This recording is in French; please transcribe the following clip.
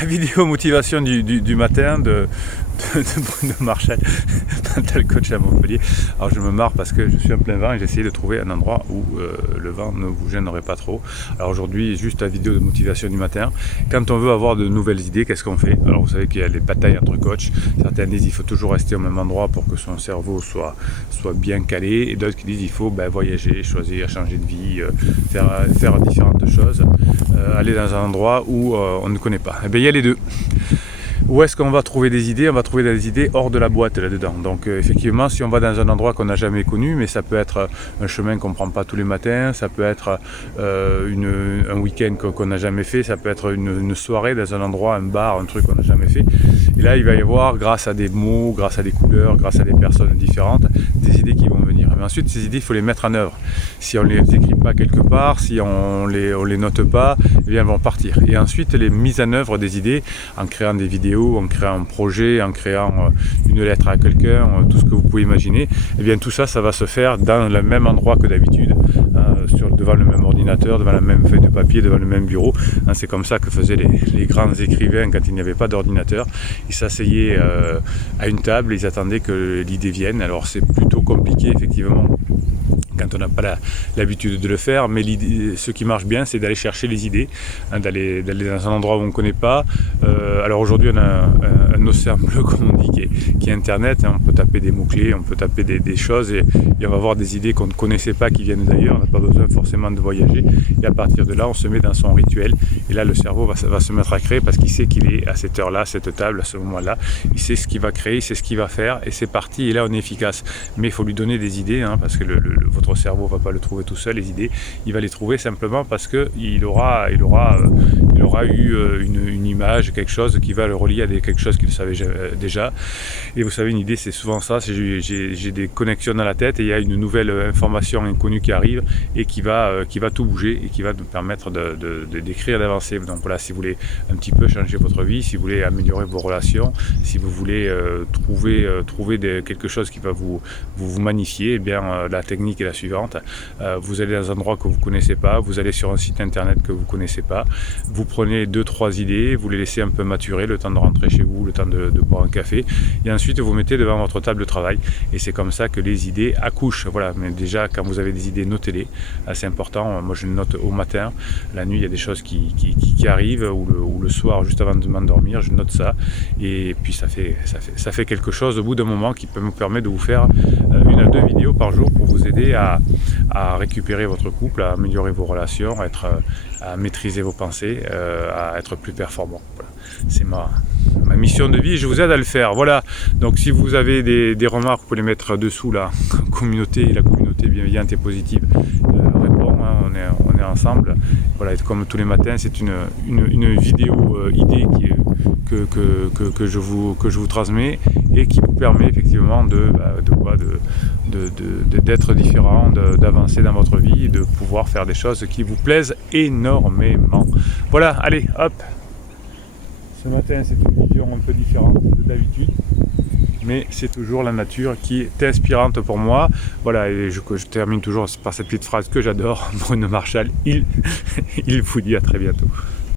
la vidéo motivation du matin de Bruno Marchal, mental coach à Montpellier. Alors je me marre parce que je suis en plein vent et j'ai essayé de trouver un endroit où le vent ne vous gênerait pas trop. Alors aujourd'hui, juste la vidéo de motivation du matin. Quand on veut avoir de nouvelles idées, qu'est-ce qu'on fait? Alors vous savez qu'il y a les batailles entre coachs. Certains disent qu'il faut toujours rester au même endroit pour que son cerveau soit bien calé, et d'autres qui disent qu'il faut voyager, choisir, changer de vie, faire différentes choses, aller dans un endroit où on ne connaît pas. Et bien il y a les deux. Où est-ce qu'on va trouver des idées? On va trouver des idées hors de la boîte là-dedans. Donc effectivement, si on va dans un endroit qu'on n'a jamais connu, mais ça peut être un chemin qu'on ne prend pas tous les matins, ça peut être un week-end qu'on n'a jamais fait, ça peut être une soirée dans un endroit, un bar, un truc qu'on n'a jamais fait. Et là, il va y avoir, grâce à des mots, grâce à des couleurs, grâce à des personnes différentes, des idées qui vont venir. Mais ensuite, ces idées, il faut les mettre en œuvre. Si on ne les écrit pas quelque part, si on les note pas, eh bien, elles vont partir. Et ensuite, les mises en œuvre des idées, en créant des vidéos, en créant un projet, en créant une lettre à quelqu'un, tout ce que vous pouvez imaginer, et bien tout ça, ça va se faire dans le même endroit que d'habitude, devant le même ordinateur, devant la même feuille de papier, devant le même bureau. C'est comme ça que faisaient les grands écrivains quand il n'y avait pas d'ordinateur. Ils s'asseyaient à une table, ils attendaient que l'idée vienne. Alors c'est plutôt compliqué effectivement quand on n'a pas l'habitude de le faire, mais ce qui marche bien, c'est d'aller chercher les idées, d'aller dans un endroit où on ne connaît pas. Alors aujourd'hui, on a un océan bleu, comme on dit, qui est Internet. On peut taper des mots-clés, on peut taper des choses, et on va voir des idées qu'on ne connaissait pas, qui viennent d'ailleurs. On n'a pas besoin forcément de voyager. Et à partir de là, on se met dans son rituel. Et là, le cerveau va se mettre à créer parce qu'il sait qu'il est à cette heure-là, à cette table, à ce moment-là. Il sait ce qu'il va créer, il sait ce qu'il va faire, et c'est parti. Et là, on est efficace. Mais il faut lui donner des idées, parce que votre cerveau ne va pas le trouver tout seul, les idées. Il va les trouver simplement parce qu'il aura eu une image, quelque chose qui va le relier à quelque chose qu'il savait déjà. Et vous savez, une idée, c'est souvent ça. J'ai des connexions dans la tête et il y a une nouvelle information inconnue qui arrive et qui va tout bouger et qui va nous permettre d'écrire, d'avancer. Donc voilà, si vous voulez un petit peu changer votre vie, si vous voulez améliorer vos relations, si vous voulez trouver quelque chose qui va vous magnifier, eh bien la technique est la suivante. Vous allez dans un endroit que vous ne connaissez pas, vous allez sur un site internet que vous ne connaissez pas, vous prenez 2-3 idées, vous les laissez un peu maturer, le temps de rentrer chez vous, le temps de boire un café, et ensuite vous mettez devant votre table de travail, et c'est comme ça que les idées accouchent. Voilà, mais déjà quand vous avez des idées, notez-les, c'est important. Moi je note au matin, la nuit il y a des choses qui arrivent, ou le soir juste avant de m'endormir, je note ça, et puis ça fait quelque chose au bout d'un moment qui peut me permettre de vous faire 1 à 2 vidéos par jour pour vous aider à récupérer votre couple, à améliorer vos relations, à maîtriser vos pensées, à être plus performant. Voilà. C'est ma mission de vie et je vous aide à le faire. Voilà, donc si vous avez des remarques, vous pouvez les mettre dessous la communauté bienveillante et positive répond, on est ensemble. Voilà, et comme tous les matins, c'est une vidéo idée que je vous transmets et qui vous permet effectivement d'être différent, d'avancer dans votre vie, de pouvoir faire des choses qui vous plaisent énormément. Voilà, allez, hop. Ce matin, c'est une vision un peu différente de d'habitude, mais c'est toujours la nature qui est inspirante pour moi. Voilà, et je termine toujours par cette petite phrase que j'adore. Bruno Marchal, il vous dit à très bientôt.